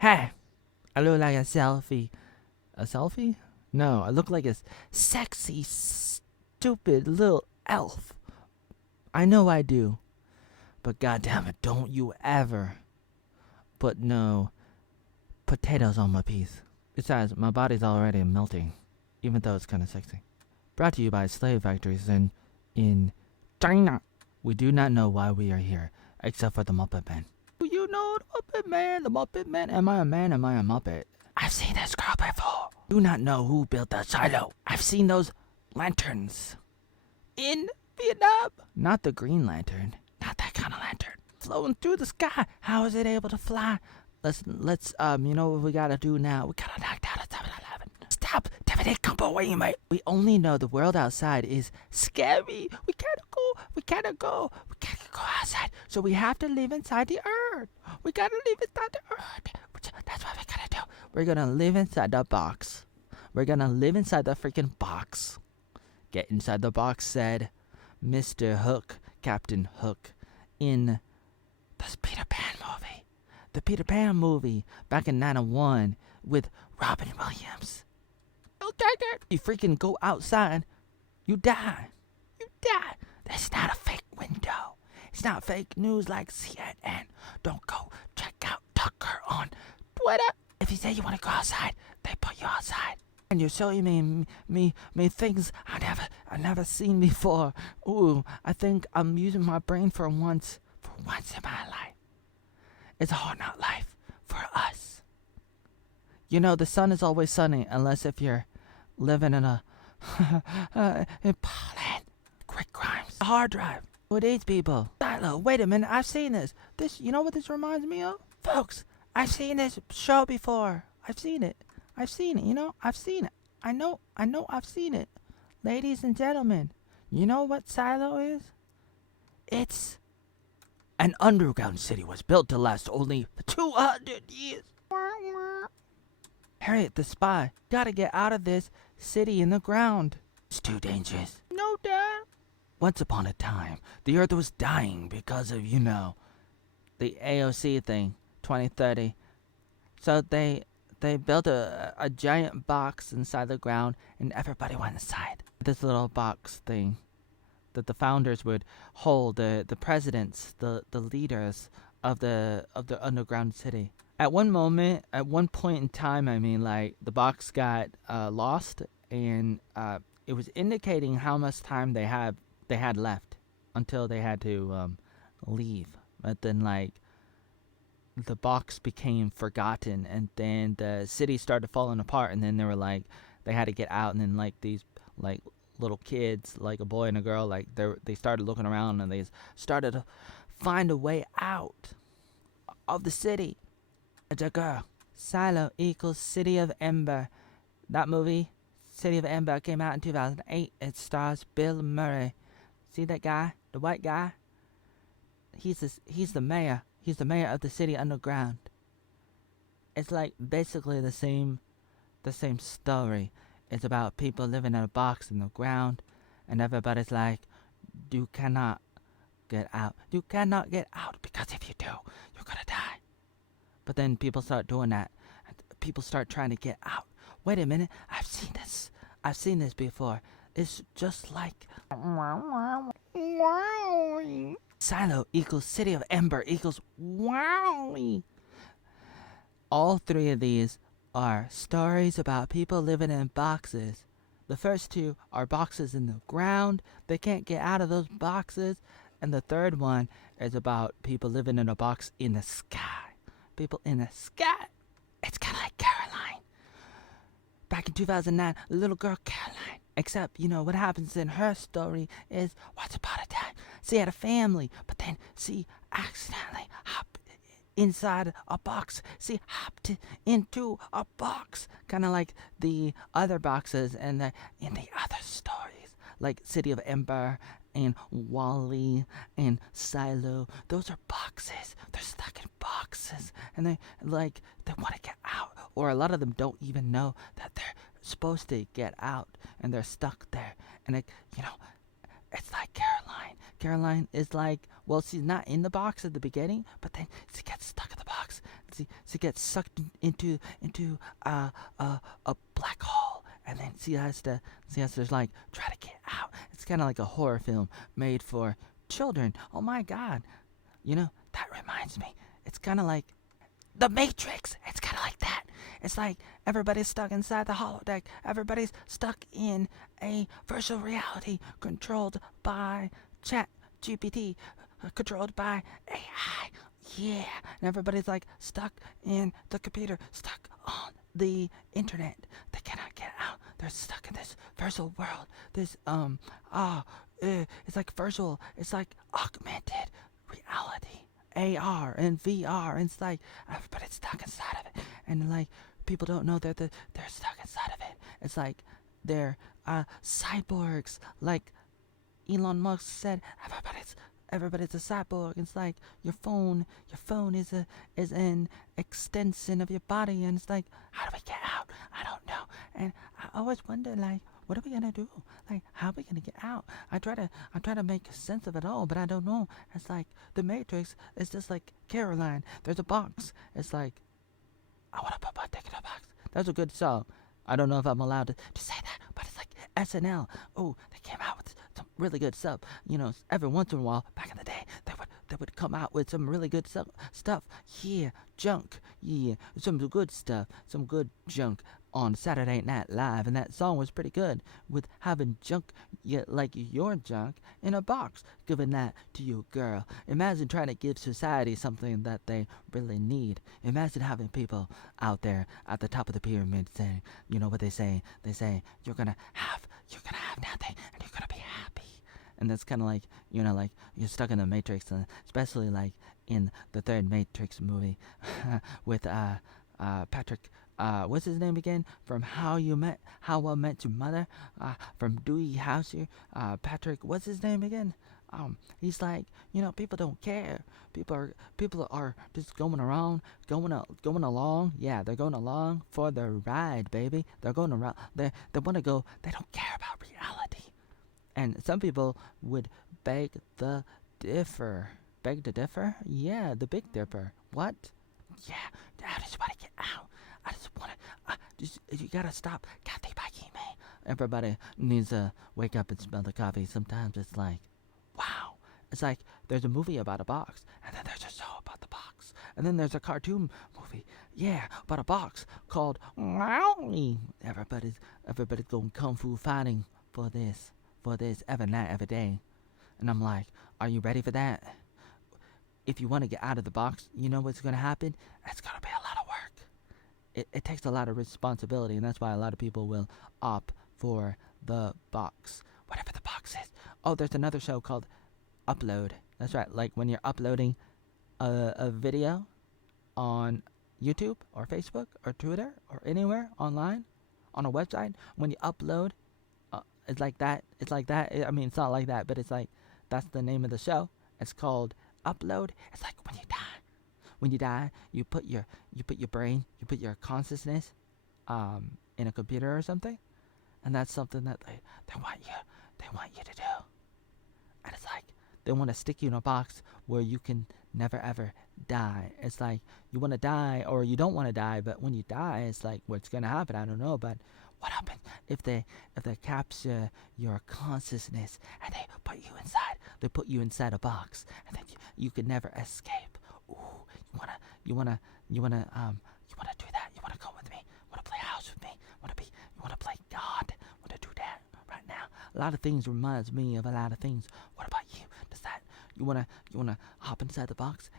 Hey, I look like a selfie. A selfie? No, I look like a sexy, stupid little elf. I know I do. But goddamn it, don't you ever put no potatoes on my piece. Besides, my body's already melting, even though it's kind of sexy. Brought to you by slave factories in China. We do not know why we are here, except for the Muppet Man. Do you know the Muppet Man? The Muppet Man? Am I a man? Am I a Muppet? I've seen this girl before. Do not know who built the silo. I've seen those lanterns in Vietnam. Not the Green Lantern. Not that kind of lantern. Floating through the sky. How is it able to fly? Let's you know what we gotta do now? We gotta knock down a 7-Eleven. Stop! David, come away, mate. We only know the world outside is scary. We can't go outside. So we have to live inside the earth. We gotta live inside the earth. That's what we gotta do. We're gonna live inside the box. We're gonna live inside the freaking box. Get inside the box, said Mr. Hook, Captain Hook, in the Peter Pan movie. The Peter Pan movie back in 1991 with Robin Williams. You freaking go outside, you die. You die. That's not a fake window. It's not fake news like CNN. Don't go check out Tucker on Twitter. If you say you want to go outside, they put you outside. And you're showing me things I never seen before. Ooh, I think I'm using my brain for once in my life. It's a hard knock life for us. You know, the sun is always sunny unless if you're living in a in Poland. Quick crimes. A hard drive with these people. Silo, wait a minute, I've seen this. You know what this reminds me of? Folks, I've seen this show before. I've seen it, you know? I've seen it. I know I've seen it. Ladies and gentlemen, you know what Silo is? It's an underground city was built to last only 200 years. Harriet the spy, gotta get out of this city in the ground. It's too dangerous. No, Dad. Once upon a time, the earth was dying because of, you know, the AOC thing, 2030. So they built a giant box inside the ground, and everybody went inside. This little box thing that the founders would hold, the presidents, the leaders of the underground city. At one point in time, I mean, like, the box got lost, and it was indicating how much time they had left until they had to leave. But then, like, the box became forgotten, and then the city started falling apart, and then they had to get out, and then, like, these, like, little kids, like a boy and a girl, like, they started looking around, and they started to find a way out of the city. It's a girl. Silo equals City of Ember. That movie, City of Ember, came out in 2008. It stars Bill Murray. See that guy? The white guy? He's the mayor. He's the mayor of the city underground. It's like basically the same story. It's about people living in a box in the ground, and everybody's like, you cannot get out. You cannot get out, because if you do, you're gonna die. But then people start doing that. People start trying to get out. Wait a minute, I've seen this before. It's just like Silo equals City of Ember equals WOWI. All three of these are stories about people living in boxes. The first two are boxes in the ground. They can't get out of those boxes. And the third one is about people living in a box in the sky. People in the sky. It's kind of like Coraline. Back in 2009, a little girl Caroline. Except, you know, what happens in her story is, once upon a time, she had a family, but then she accidentally hopped inside a box. She hopped into a box, kind of like the other boxes in the other stories, like City of Ember and WOLBI and Silo. Those are boxes. They're stuck in boxes, and they want to get out, or a lot of them don't even know that they're supposed to get out, and they're stuck there. And it's like Caroline. Caroline is like, well, she's not in the box at the beginning, but then she gets stuck in the box. she gets sucked into a black hole, and then she has to like try to get out. It's kind of like a horror film made for children. Oh my God, that reminds me. It's kind of like the Matrix. It's kind of like that. It's like everybody's stuck inside the holodeck. Everybody's stuck in a virtual reality controlled by Chat GPT, controlled by AI. Yeah, and everybody's like stuck in the computer, stuck on the internet. They cannot get out. They're stuck in this virtual world. This it's like virtual. It's like augmented reality. AR and VR, and it's like everybody's stuck inside of it, and like people don't know that they're stuck inside of it. It's like they're cyborgs, like Elon Musk said. Everybody's a cyborg. It's like your phone is an extension of your body, and it's like, how do we get out? I don't know, and I always wonder, like, what are we gonna do? Like, how are we gonna get out? I try to make sense of it all, but I don't know. It's like the Matrix is just like Coraline. There's a box. It's like, I wanna put my dick in a box. That's a good song. I don't know if I'm allowed to say that, but it's like SNL. Oh, they came out with some really good stuff. Every once in a while, back in the day, they would come out with some really good stuff. Yeah, junk. Yeah, some good stuff. Some good junk on Saturday Night Live, and that song was pretty good with having junk, like your junk, in a box, giving that to your girl. Imagine trying to give society something that they really need. Imagine having people out there at the top of the pyramid saying, you know what they say? They say you're gonna have nothing, and you're gonna be happy. And that's kind of like, like you're stuck in the Matrix, especially like in the third Matrix movie with Patrick. What's his name again? From How I Met Your Mother. From Dewey House here. Patrick. What's his name again? He's like, people don't care. People are just going along. Yeah, they're going along for the ride, baby. They're going around. They want to go. They don't care about reality. And some people would beg to differ. Beg to differ? Yeah, the Big Dipper. What? Yeah, I just want to get out. I just want to, you gotta stop. Kathy biking me. Everybody needs to wake up and smell the coffee. Sometimes it's like, wow. It's like there's a movie about a box, and then there's a show about the box, and then there's a cartoon movie, yeah, about a box called Wowie. Everybody's going kung fu fighting for this every night, every day. And I'm like, are you ready for that? If you want to get out of the box, you know what's going to happen? It's going to be a lot of work. It takes a lot of responsibility, and that's why a lot of people will opt for the box, whatever the box is. Oh, there's another show called Upload. That's right, like when you're uploading a video on YouTube or Facebook or Twitter or anywhere online on a website, when you upload, it's like that. I mean, it's not like that, but it's like that's the name of the show. It's called Upload. It's like when you die. When you die, you put your brain, you put your consciousness in a computer or something, and that's something that they want you to do. And it's like they want to stick you in a box where you can never ever die. It's like you want to die or you don't want to die, but when you die, it's like what's gonna happen? I don't know, but what happens if they capture your consciousness and they put you inside? They put you inside a box, and then you can never escape. Ooh, you wanna do that? You wanna come with me? Wanna play house with me? You wanna play God? Wanna do that right now? A lot of things reminds me of a lot of things. What about you? Does that you wanna hop inside the box